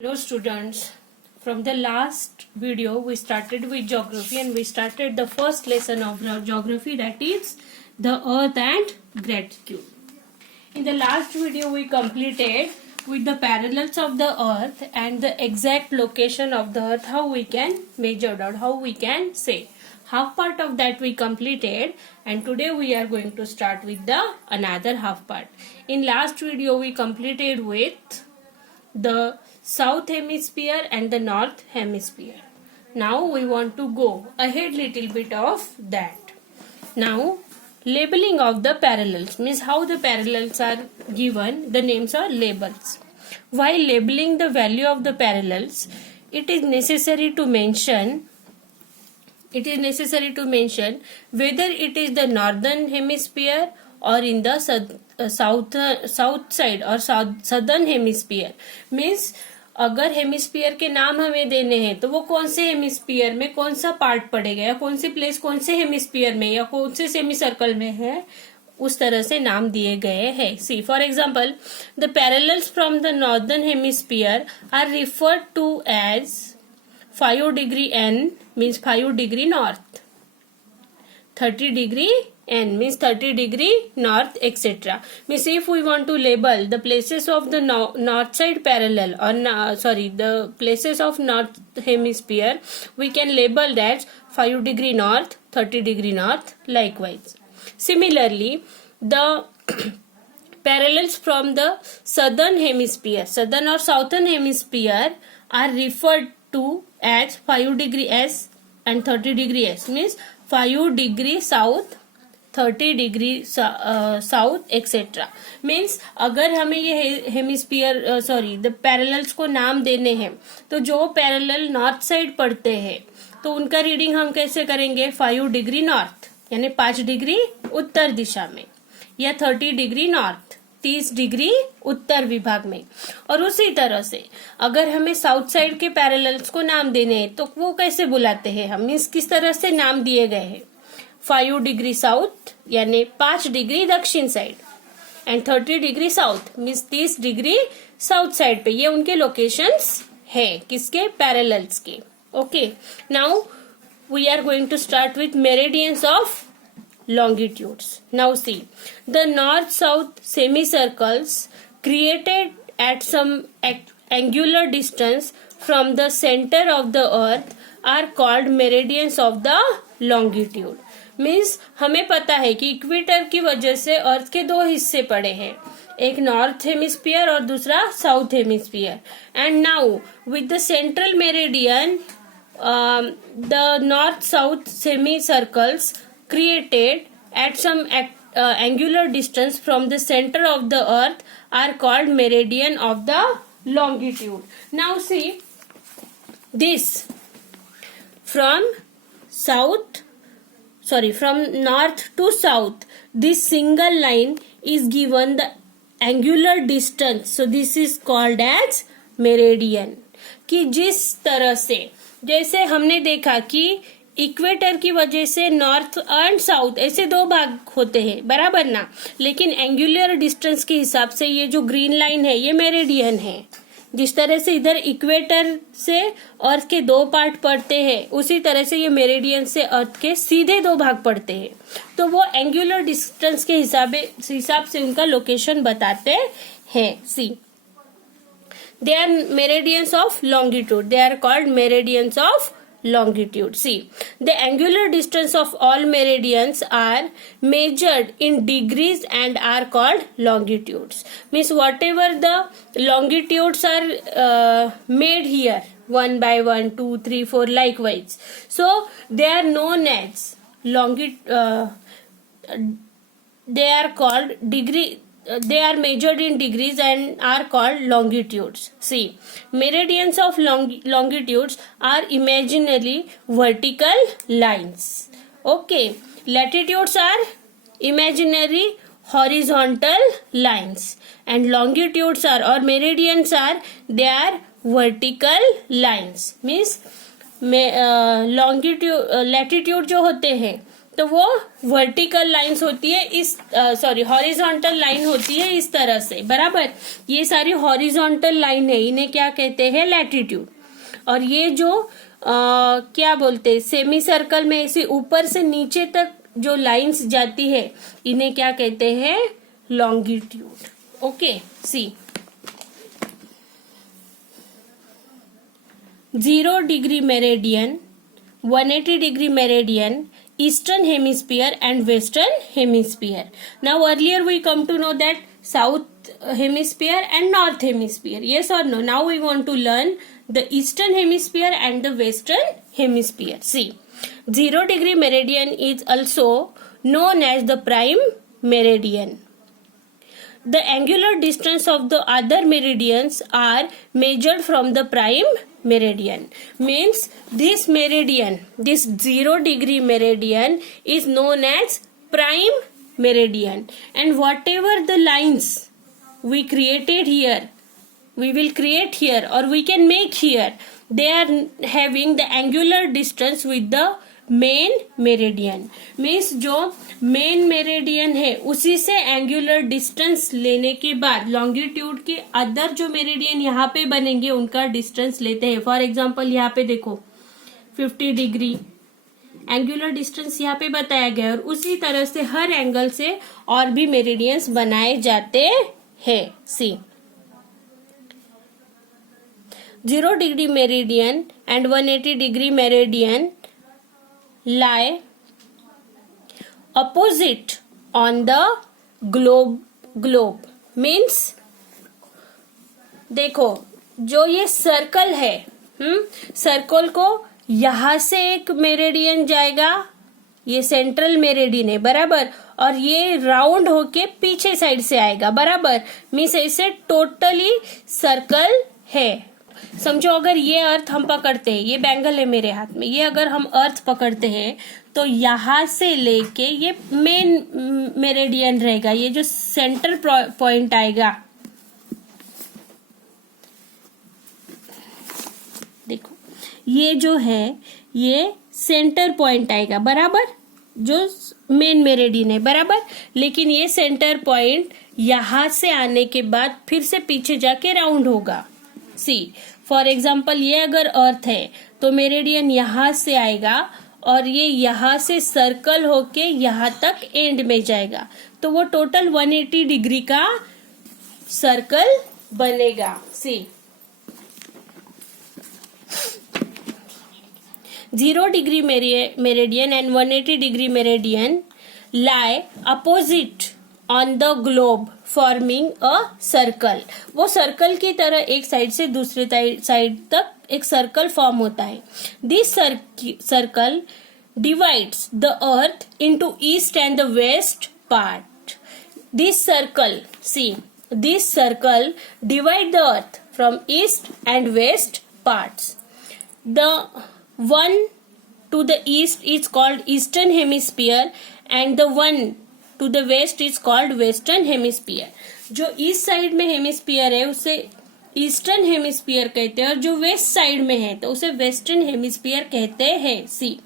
Hello students, from the last video we started with geography and we started the first lesson of geography, that is the earth and gratitude. In the last video we completed with the parallels of the earth and the exact location of the earth, how we can measure out, how we can say. Half part of that we completed and today we are going to start with the another half part. In last video we completed with the south hemisphere and the north hemisphere. Now we want to go ahead little bit of that. Now labeling of the parallels means how the parallels are given, the names are labels. While labeling the value of the parallels, it is necessary to mention whether it is the northern hemisphere or in the south side or southern hemisphere. Means अगर hemisphere के नाम हमें देने हैं तो वो कौन से हेमिस्फीयर में कौन सा पार्ट पड़ेगा या कौन सी प्लेस कौन से हेमिस्फीयर में या कौन से सेमी सर्कल में है, उस तरह से नाम दिए गए हैं. See for example, the parallels from the northern hemisphere are referred to as 5 degree N means 5 degree north, 30 degree N means 30 degree north, etc. Means if we want to label the places of the north side parallel or the places of north hemisphere, we can label that 5 degree north, 30 degree north likewise. Similarly, the parallels from the southern hemisphere, southern or southern hemisphere are referred to as 5 degree S and 30 degree S means 5 degree south, 30 degree south etcetera. Means अगर हमें ये hemisphere the parallels को नाम देने हैं तो जो parallel north side पड़ते हैं तो उनका रीडिंग हम कैसे करेंगे, 5 डिग्री नॉर्थ यानी 5 डिग्री उत्तर दिशा में, या 30 डिग्री नॉर्थ 30 डिग्री उत्तर विभाग में. और उसी तरह से अगर हमें साउथ साइड के पैरेलल्स को नाम देने हैं तो वो कैसे बुलाते हैं हम, मीन्स किस तरह से नाम दिए गए हैं. 5 डिग्री साउथ यानी 5 डिग्री दक्षिण side and 30 degree south means 30 degree south side पे. ये उनके लोकेशंस है किसके, पैरेलल्स के. Okay, now we are going to start with meridians of longitudes. Now see, the north-south semicircles created at some angular distance from the center of the earth are called meridians of the longitude. Means हमें पता है कि equator की वजह से अर्थ के दो हिस्से पड़े हैं, एक नॉर्थ हेमिस्फीयर और दूसरा south hemisphere. And now with the central meridian the north-south semicircles created at some angular distance from the center of the earth are called meridian of the longitude. Now see this, from north to south, this single line is given the angular distance, so this is called as meridian. कि जिस तरह से जैसे हमने देखा कि equator की वजह से नॉर्थ एंड साउथ ऐसे दो भाग होते हैं, बराबर ना, लेकिन एंगुलर डिस्टेंस के हिसाब से ये जो ग्रीन लाइन है ये मेरिडियन है. जिस तरह से इधर इक्वेटर से अर्थ के दो पार्ट पड़ते हैं उसी तरह से ये मेरिडियन से अर्थ के सीधे दो भाग पड़ते हैं, तो वो एंगुलर डिस्टेंस के हिसाब से उनका लोकेशन बताते हैं. See, they are meridians of longitude, they are called meridians of longitude. See, the angular distance of all meridians are measured in degrees and are called longitudes. Means whatever the longitudes are made here 1 by 1 2 3 4 likewise, so they are known as they are called degree. They are measured in degrees and are called longitudes. See, meridians of longitudes are imaginary vertical lines. Okay, latitudes are imaginary horizontal lines and longitudes are or meridians are they are vertical lines. Means latitude जो होते हैं तो वो vertical lines होती है इस horizontal line होती है इस तरह से, बराबर। ये सारी हॉरिजॉन्टल लाइन है, इन्हें क्या कहते हैं, लैटिट्यूड। और ये जो क्या बोलते हैं, सेमी सर्कल में ऐसे ऊपर से नीचे तक जो लाइंस जाती है, इन्हें क्या कहते हैं, longitude. Okay, C 0 degree meridian, 180 degree meridian, eastern hemisphere and western hemisphere. Now earlier we come to know that south hemisphere and north hemisphere, yes or no? Now we want to learn the eastern hemisphere and the western hemisphere. See, 0 degree meridian is also known as the prime meridian. The angular distance of the other meridians are measured from the prime meridian. Means this meridian, this 0 degree meridian is known as prime meridian, and whatever the lines we created here, we will create here or we can make here, they are having the angular distance with the main meridian. Means जो main meridian है उसी से angular distance लेने के बाद longitude के other जो meridian यहाँ पे बनेंगे उनका डिस्टेंस लेते हैं। फॉर एग्जांपल यहाँ पे देखो 50 डिग्री एंगुलर डिस्टेंस यहाँ पे बताया गया है, और उसी तरह से हर एंगल से और भी मेरिडियंस बनाए जाते हैं। सी 0 degree meridian and 180 degree meridian lie opposite on the globe means देखो जो ये सर्कल है, सर्कल को यहां से एक मेरिडियन जाएगा, ये सेंट्रल मेरिडियन है, बराबर, और ये राउंड होके पीछे साइड से आएगा, बराबर। मीन्स ऐसे टोटली सर्कल है। समझो अगर ये अर्थ हम पकड़ते हैं, ये बैंगल है मेरे हाथ में, ये अगर हम अर्थ पकड़ते हैं तो यहां से लेके ये मेन मेरिडियन रहेगा, ये जो सेंटर पॉइंट आएगा, देखो ये जो है ये सेंटर पॉइंट आएगा, बराबर, जो मेन मेरिडियन है, बराबर। लेकिन ये सेंटर पॉइंट यहां से आने के बाद फिर से पीछे जाके राउंड होगा। सी फॉर एग्जाम्पल ये अगर अर्थ है तो मेरिडियन यहां से आएगा और ये यहां से सर्कल होके यहां तक एंड में जाएगा, तो वो टोटल 180 डिग्री का सर्कल बनेगा। सी 0 degree meridian and 180 degree meridian lie opposite on the globe forming a circle। वो सर्कल की तरह एक साइड से दूसरे साइड तक एक सर्कल फॉर्म होता है। This circle divides the earth into east and the west part. This circle, see this circle divide the earth from east and west parts. The one to the east is called eastern hemisphere and the one to the west is called western hemisphere। जो east side में hemisphere है उसे eastern hemisphere कहते हैं और जो west side में है तो उसे वेस्टर्न हेमिस्फीयर कहते हैं। See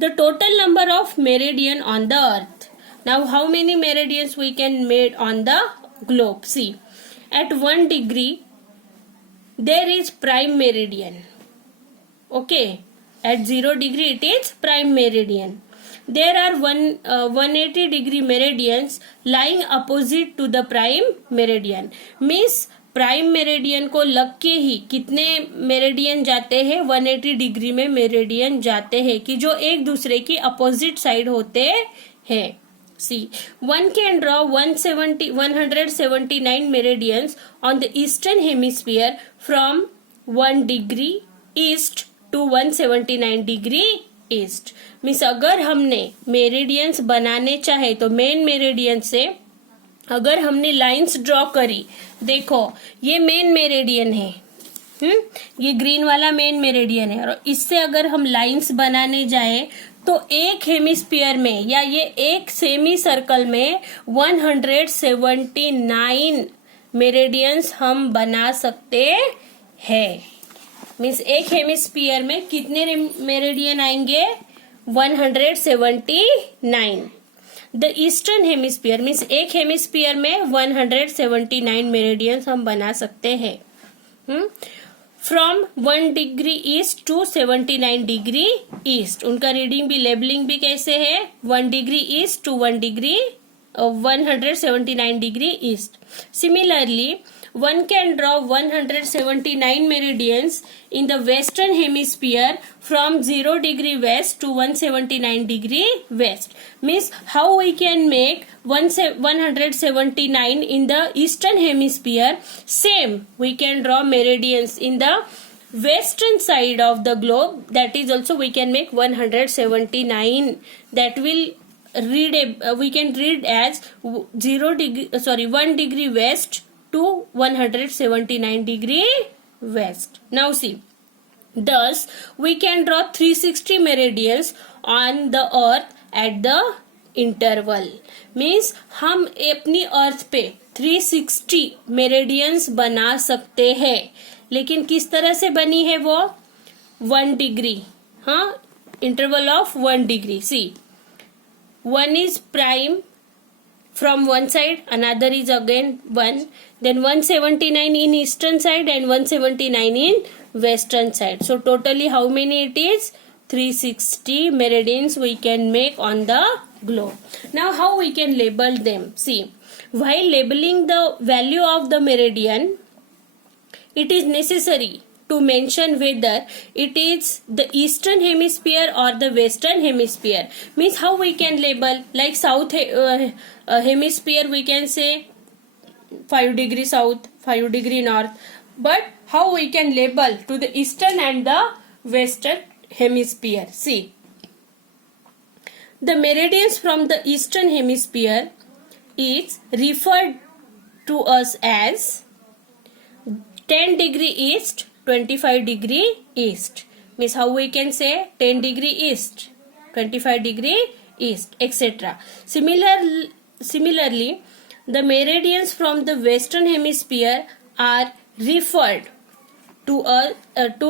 the total number of meridian on the earth. Now how many meridians we can made on the globe. See at 1 degree there is prime meridian। Okay, at 0 degree it is prime meridian। There are 180 degree meridians lying opposite to the prime meridian। Means prime meridian को लग के ही कितने meridian जाते हैं, 180 degree में meridian जाते हैं कि जो एक दूसरे की अपोजिट साइड होते हैं। सी one can draw 179 meridians on the eastern hemisphere from 1 degree east to 179 degree east. Means अगर हमने मेरिडियंस बनाने चाहे तो मेन मेरिडियन से अगर हमने लाइंस ड्रॉ करी, देखो ये मेन मेरिडियन है, ये ग्रीन वाला मेन मेरिडियन है, और इससे अगर हम लाइंस बनाने जाए तो एक हेमिस्फीयर में या ये एक सेमी सर्कल में 179 मेरिडियंस हम बना सकते हैं। मीन्स एक हेमिस्फीयर में कितने मेरिडियन आएंगे, 179. द ईस्टर्न हेमिस्फीयर मीन्स एक हेमिस्फीयर में 179 मेरिडियंस हम बना सकते हैं. From 1 degree east to 79 degree east. उनका रीडिंग भी लेबलिंग भी कैसे है? 1 degree east to 179 degree east. Similarly one can draw 179 meridians in the western hemisphere from 0 degree west to 179 degree west. Means how we can make 179 in the eastern hemisphere. Same we can draw meridians in the western side of the globe. That is also we can make 179. That will we can read as 1 degree west to 179 degree west. Now see, thus we can draw 360 meridians on the earth at the interval. Means हम अपनी अर्थ पे 360 meridians बना सकते हैं. लेकिन किस तरह से बनी है वो? 1 डिग्री, हाँ, interval of 1 degree. See, 1 is prime from one side, another is again 1, then 179 in eastern side and 179 in western side. So totally how many it is? 360 meridians we can make on the globe. Now how we can label them? See, while labeling the value of the meridian, it is necessary to mention whether it is the eastern hemisphere or the western hemisphere. Means how we can label, like south hemisphere we can say 5 degree south, 5 degree north. But how we can label to the eastern and the western hemisphere? See, the meridians from the eastern hemisphere is referred to us as 10 degree east, 25 degree east. Means how we can say 10 degree east, 25 degree east, etc. Similarly, the meridians from the western hemisphere are referred to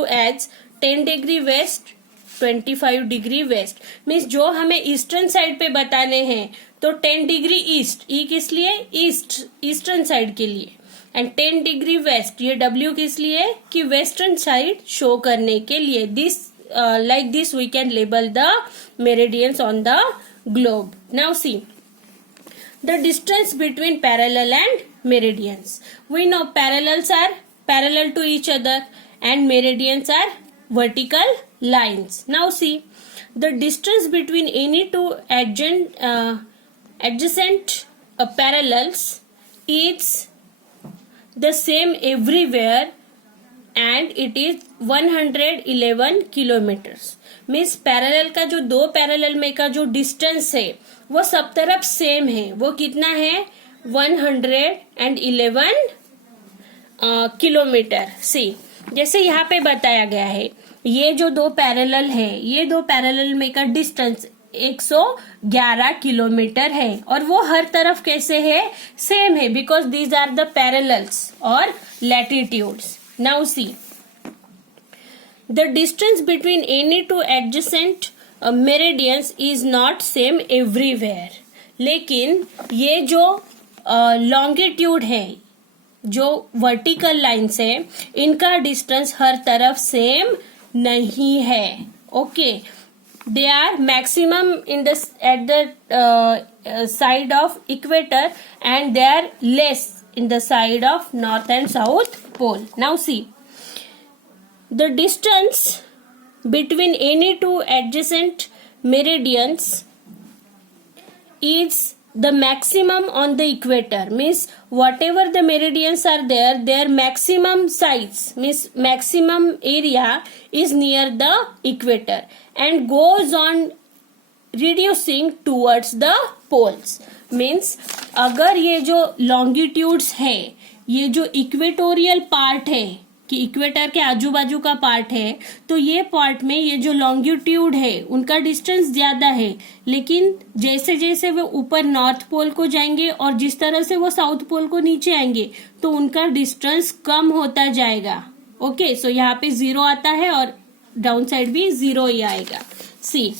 as 10 degree west, 25 degree west. Means जो हमें eastern side पे बताने हैं तो 10 degree east, ई किस लिए? East, eastern side के लिए. एंड 10 डिग्री वेस्ट, ये W किस लिए? कि वेस्टर्न साइड शो करने के लिए. This like this we can label the meridians on the globe. Now see, the distance between parallel and meridians. We know parallels are parallel to each other and meridians are vertical lines. Now see, the distance between any two adjacent parallels is the same everywhere and it is 111 kilometers. Means parallel का जो दो parallel में का जो distance है वो सब तरफ सेम है. वो कितना है? 111 किलोमीटर. सी, जैसे यहाँ पे बताया गया है, ये जो दो पैरेलल है, ये दो पैरेलल में का डिस्टेंस 111 किलोमीटर है और वो हर तरफ कैसे है? सेम है, because these are the parallels or latitudes. Now see, the distance between any two adjacent meridians is not same everywhere. लेकिन ये जो लॉन्गिट्यूड है, जो वर्टिकल लाइन्स है, इनका डिस्टेंस हर तरफ सेम नहीं है. Okay, they are maximum in the at the side of equator and they are less in the side of north and south pole. Now see, the distance between any two adjacent meridians is the maximum on the equator. Means whatever the meridians are there, their maximum size means maximum area is near the equator and goes on reducing towards the poles. Means अगर ये जो longitudes है, ये जो equatorial part है कि equator के आजू बाजू का पार्ट है, तो ये पार्ट में ये जो लॉन्गिट्यूड है उनका डिस्टेंस ज्यादा है. लेकिन जैसे जैसे वो ऊपर नॉर्थ पोल को जाएंगे और जिस तरह से वो साउथ पोल को नीचे आएंगे तो उनका डिस्टेंस कम होता जाएगा. ओके, सो यहाँ पे 0 आता है और डाउन साइड भी 0 ही आएगा. सी,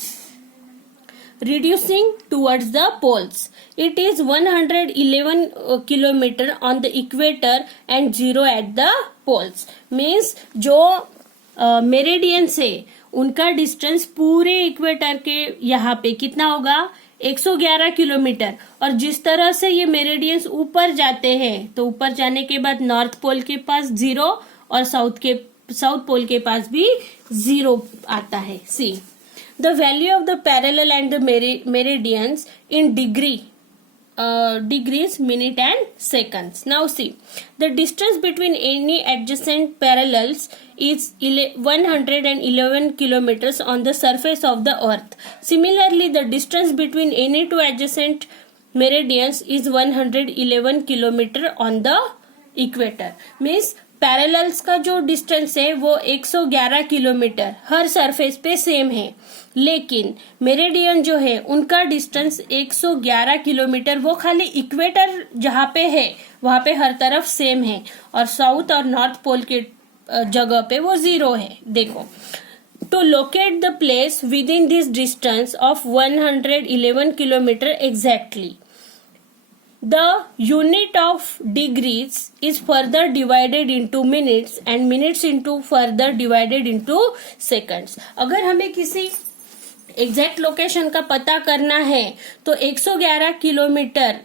reducing towards the poles. It is 111 kilometer on the equator and 0 at the poles. Means जो मेरिडियंस है उनका डिस्टेंस पूरे इक्वेटर के यहाँ पे कितना होगा 111 किलोमीटर। और जिस तरह से ये मेरिडियंस ऊपर जाते हैं तो ऊपर जाने के बाद नॉर्थ पोल के पास 0 और साउथ पोल के पास भी 0 आता है। See the value of the parallel and the meridians in degrees, minute and seconds. Now see, the distance between any adjacent parallels is 111 kilometers on the surface of the earth. Similarly, the distance between any two adjacent meridians is 111 kilometer on the equator. Means parallels का जो distance है वो 111 kilometre हर surface पे same है, लेकिन meridian जो है उनका डिस्टेंस 111 किलोमीटर वो खाली इक्वेटर जहाँ पे है वहाँ पे हर तरफ सेम है, और साउथ और नॉर्थ पोल के जगह पे वो 0 है। देखो, to locate the place within this distance of 111 kilometer exactly, the unit of degrees is further divided into minutes and minutes into further divided into seconds. अगर हमें किसी एग्जैक्ट लोकेशन का पता करना है तो 111 किलोमीटर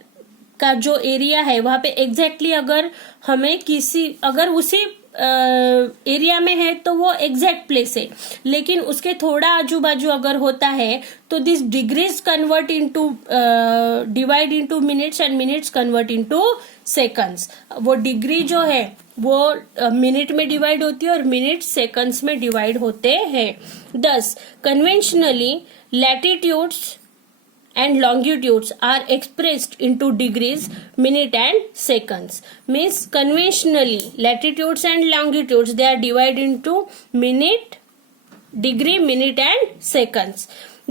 का जो एरिया है वहां पे एग्जैक्टली अगर हमें अगर उसी एरिया में है तो वो एग्जैक्ट प्लेस है, लेकिन उसके थोड़ा आजू बाजू अगर होता है तो this degrees convert into divide into minutes and minutes convert into seconds. वो डिग्री जो है वो मिनट में डिवाइड होती है और मिनट सेकंड्स में डिवाइड होते हैं। दस conventionally latitudes and longitudes are expressed into degrees, minute and seconds. Means conventionally latitudes and longitudes they are divided into minute, degree, minute and seconds.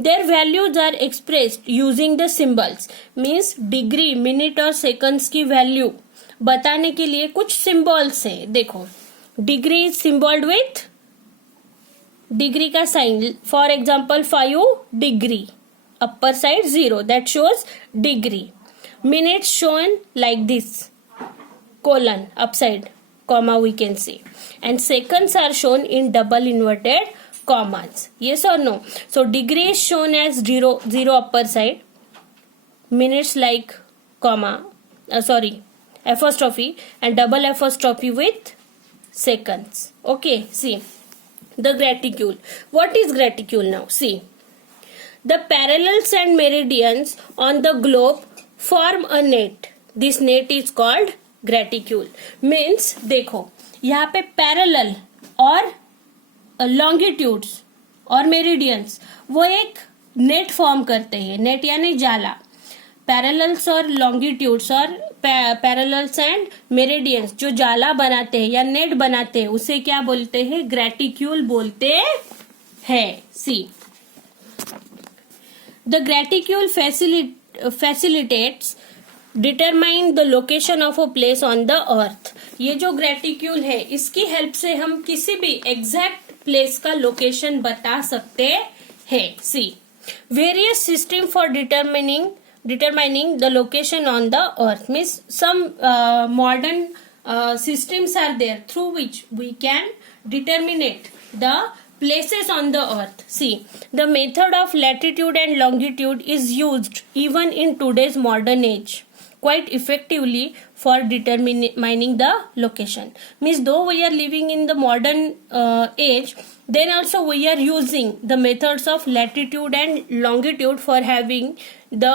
Their values are expressed using the symbols. Means degree, minute और seconds की value बताने के लिए कुछ symbols है। देखो, degree is symbolized with degree का sign, for example 5 degree, upper side 0, that shows degree. Minutes shown like this, colon upside comma we can see, and seconds are shown in double inverted commas. Yes or no? So degree is shown as 0 upper side, minutes like comma apostrophe and double apostrophe with seconds. Okay, see the graticule. What is graticule now? See, the parallels and meridians on the globe form a net. This net is called graticule. Means देखो, यहाँ पे parallel और longitudes और meridians वो एक net form करते हैं। Net यानी जाला। पैरेलल्स और लॉन्गिट्यूड्स और पैरेलल्स एंड मेरिडियंस जो जाला बनाते हैं या नेट बनाते हैं उसे क्या बोलते हैं? ग्रेटिक्यूल बोलते हैं। सी, the graticule facilitates determine the location of a place on the earth. ये जो ग्रेटिक्यूल है इसकी हेल्प से हम किसी भी एग्जैक्ट प्लेस का लोकेशन बता सकते हैं। See, various system for determining the location on the earth. Means some modern systems are there through which we can determine the places on the earth. See, the method of latitude and longitude is used even in today's modern age quite effectively for determining the location. Means though we are living in the modern age, then also we are using the methods of latitude and longitude for having the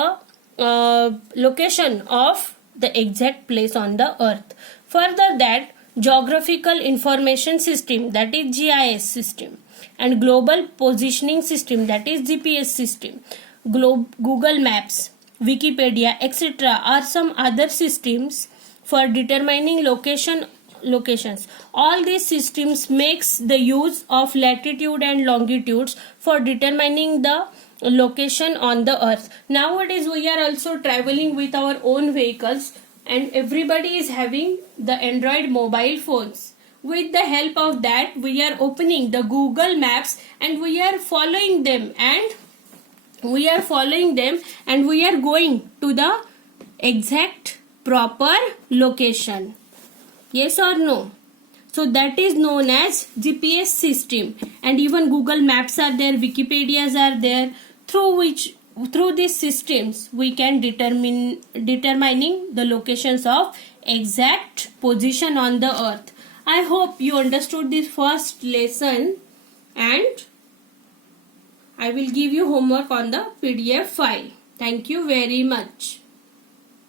location of the exact place on the earth. Further, that geographical information system, that is GIS system, and global positioning system, that is GPS system, Google Maps, Wikipedia, etc. are some other systems for determining locations. All these systems makes the use of latitude and longitudes for determining the location on the earth. Nowadays we are also traveling with our own vehicles and everybody is having the Android mobile phones. With the help of that, we are opening the Google Maps and we are following them and We are following them and we are going to the exact proper location. Yes or no? So that is known as GPS system, and even Google Maps are there, Wikipedias are there, through these systems we can determining the locations of exact position on the earth. I hope you understood this first lesson, and I will give you homework on the PDF file. Thank you very much.